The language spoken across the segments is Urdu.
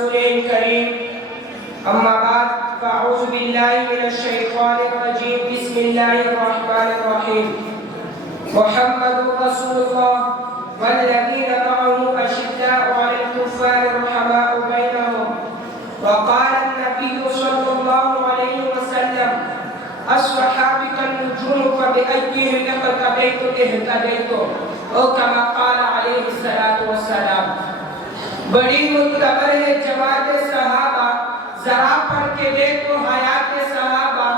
رسول کریم اما بعد فاعوذ باللہ من الشیطان الرجیم بسم اللہ الرحمن الرحیم محمد رسول اللہ والذین معه اشداء علی الکفار رحماء بینہم وقال النبی صلی اللہ علیہ وسلم الصحابہ كالنجوم فبأيهم اقتديت اهتديت او كما قال علیہ الصلاۃ والسلام۔ بڑی معتبر ہے جماعت صحابہ، ذرا پڑھ کے دیکھو حیات صحابہ،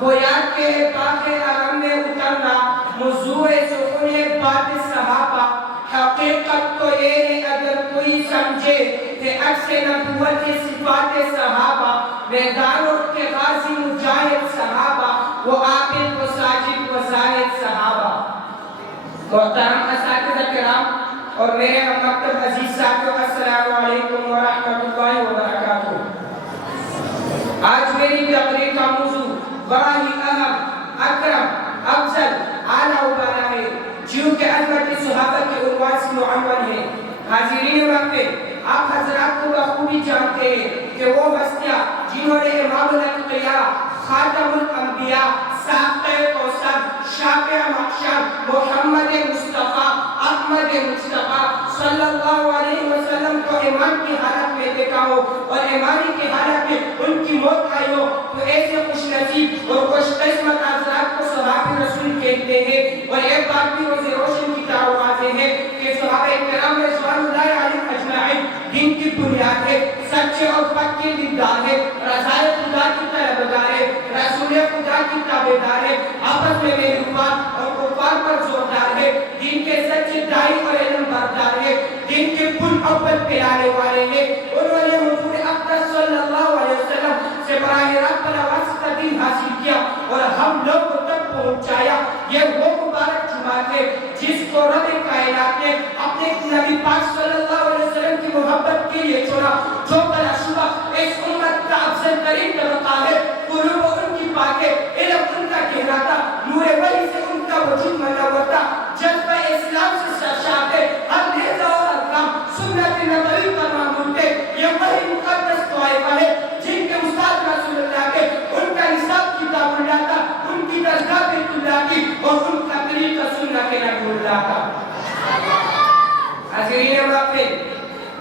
گویا کہ باغ ارم میں اترنا موضوع سخن بات صحابہ۔ حقیقت تو یہ ہے اگر کوئی سمجھے کہ عکس نبوت صفات صحابہ، میدانوں کے غازی مجاہد صحابہ، وہ عابد و ساجد و زاہد صحابہ۔ محترم اساتذہ کرام اور میرے مکتب عزیز ساتھیوں، السلام علیکم ورحمۃ اللہ وبرکاتہ۔ آج میری تقریر کا موضوع بڑا ہی اہم، اکرم، افضل، اعلیٰ و بالا ہے، چونکہ عظمت صحابہ کے عنوان سے معنون ہے۔ حاضرین وقت، آپ حضرات کو بخوبی جانتے ہیں کہ وہ ہستیاں جنہوں نے امام الانبیاء، خاتم الانبیاء، ساقِ کوثر، شافع محشر، محمد مصطفیٰ، احمد مصطفیٰ صلی اللہ علیہ وسلم کو ایمان کی حالت میں دیکھا ہو اور ایمانی کی حالت میں ان کی موت آئی ہو، تو ایسے خوش نصیب اور خوش قسمت حضرات کو صحابہ رسول کہتے ہیں۔ اور ایک بات بھی روزے روشن کی طرح واضح ہے کہ صحابہ کرام رضوان اللہ علیہم اجمعین دین کی بنیاد ہے، سچے اور پکے دیندار ہے، رضائے خدا کی طلبگار ہے، رسول خدا کی تابعدار ہے، آپس میں مہربان اور کفار پر زوردار ہے، دین کے سچے داعی اور علم بردار ہے، دین کے پل اول پلانے والے ہیں۔ انہوں نے حضور اقدس صلی اللہ علیہ وسلم سے براہ راست بلا واسطہ دین حاصل کیا اور ہم لوگوں تک پہنچایا۔ یہ وہ مبارک جماعت ہے جس کو رب کائنات نے اپنے نبی پاک صلی اللہ علیہ وسلم کی محبت کے لیے چنا، جو بلا شبہ اس امت کا افضل ترین طبقہ ہے۔ قلوب ان کی پاک ہے، علم ان کا گہرا تھا، نور وحی سے ان کا وجود منور تھا، جذبہ اسلام سے سرشار ہے، ہر لہجہ اور الکام سنت نبوی پر معمول تھے۔ یہ وہی مقدس طائفہ ہے جن کے استاد رسول اللہ کے، ان کا حساب کتاب اللہ تھا، ان کی درگاہ بیت اللہ کی اور ان کا طریقہ سنت نبی اللہ کا۔ حاضرین واقع،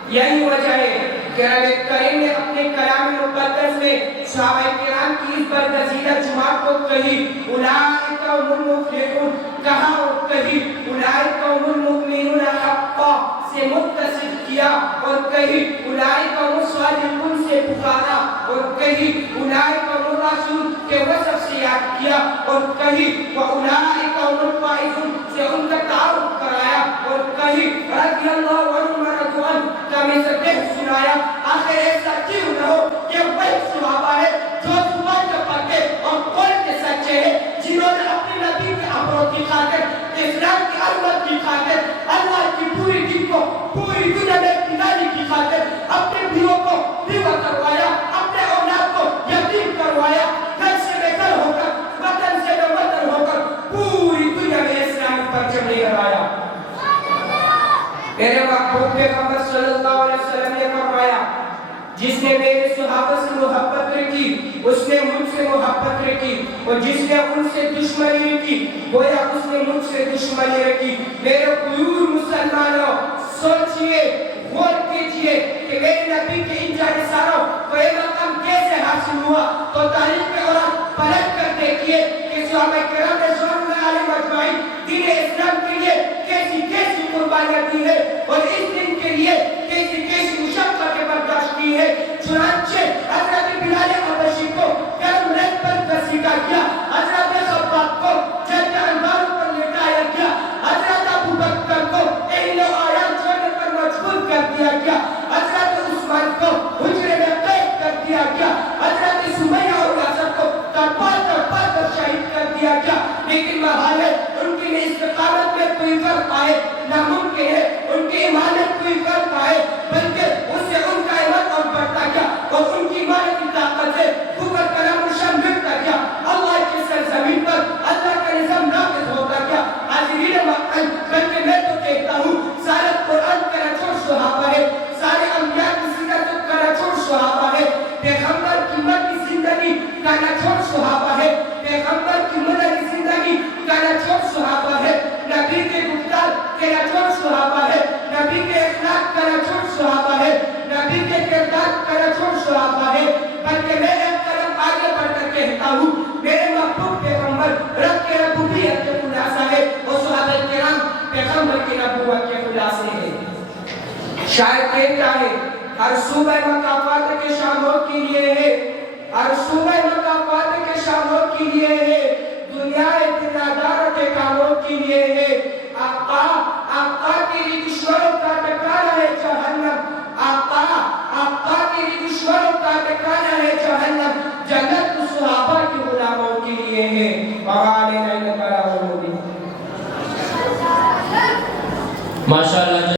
یہی وجہ ہے کہ رب کریم نے اپنے کلام مقدس میں صحابہ کرام کی اس برگزیدہ جماعت کو کہی اولئک هم المفلحون، کہا اور کہی اولئک هم المؤمنون حقا سے متصل کیا، اور کہی اولئک هم الصادقون سے پکارا، اور کہی اولئک هم الراشدون کے وصف سے یاد کیا، اور کہی واولئک هم الفائزون سے ان کا تعارف کرایا، اور کہی رضی اللہ عنہم ورضوان کا مزدہ سنایا۔ آخر ایسا کیوں نہ ہو کہ وہی صحابہ ہے جو زبان کے پکے اور قول کے سچے ہیں، جنہوں نے اپنے نبی کے امروں کی خاطر، اسلام کی عظمت کی خاطر، اللہ کی پوری دین کو پوری دنیا میں اقتداری کی خاطر اپنے بیووں کو بیوہ کروایا، اپنے اولاد کو یتیم کروایا، گھر سے بے گھر ہو کر، وطن سے بے وطن ہو کر پوری دنیا میں اسلامی پرچم لے کر آیا۔ میرے محبوب پیغمبر صلی اللہ علیہ وسلم نے فرمایا جس نے میرے صحابہ سے محبت رکھی اس نے مجھ سے محبت رکھی، اور جس نے ان سے دشمنی رکھی گویا اس نے مجھ سے دشمنی رکھی۔ میرے غیور مسلمانوں، سوچئے، غور کیجئے کہ میرے نبی کے ان جانصاروں کو یہ مقام کیسے حاصل ہوا، تو تاریخ کے اوراق پلٹ کر دیکھئے کہ صحابہ کرام رضوان اللہ علیہم اجمعین دین اسلام کے لیے کیسی کیسی قربانیاں دی ہے، اور اس دن کے لیے کیسی کیسی مشقتیں برداشت کی ہے۔ چنانچہ حضرت بلال حبشی کو گرم ریت پر گھسیٹا گیا، حضرت خباب کو جلد انباروں پر لٹایا گیا، حضرت ابو بکر کو اہل و عیال چھوڑنے پر مجبور کر دیا گیا، حضرت عثمان کو حجرے میں قید کر دیا گیا، حضرت سمیہ اور یاسر کو تڑپا کر شہید کر دیا گیا۔ لیکن محال ہے ان کی استقامت میں کوئی فرق آئے، ناممکن ہے ان کی ایمانت کوئی فرق آئے، بلکہ اس سے ان کا ایمان کہنا چھوڑ صحابہ ہے، پیغمبر کی مدد زندگی کہنا چھوڑ صحابہ ہے، نبی کے گفتار کہنا چھوڑ صحابہ ہے، نبی کے اخلاق کہنا چھوڑ صحابہ ہے، نبی کے کردار کہنا چھوڑ صحابہ ہے، بلکہ میں ایک قدم آگے بڑھ کر کہتا ہوں میرے محبوب پیغمبر رب کے ربوبیت کے خلاصہ ہے، اور صحابہ کرام پیغمبر کی نبوت کے خلاصے ہیں۔ شاید کہتا ہے ہر صوبہ مقافات کے شاموں کے لیے ہے، ہر صوبہ مقافات کے شاموں کے لیے ہے، دنیا اتنادار کے کاموں کے لیے ہے۔ آقا تیری دشمنوں کا ٹکانا ہے جہنم، آقا تیری دشمنوں کا ٹکانا ہے جہنم، جنت تو صحابہ کی غلاموں کے لیے ہے۔ ماشاءاللہ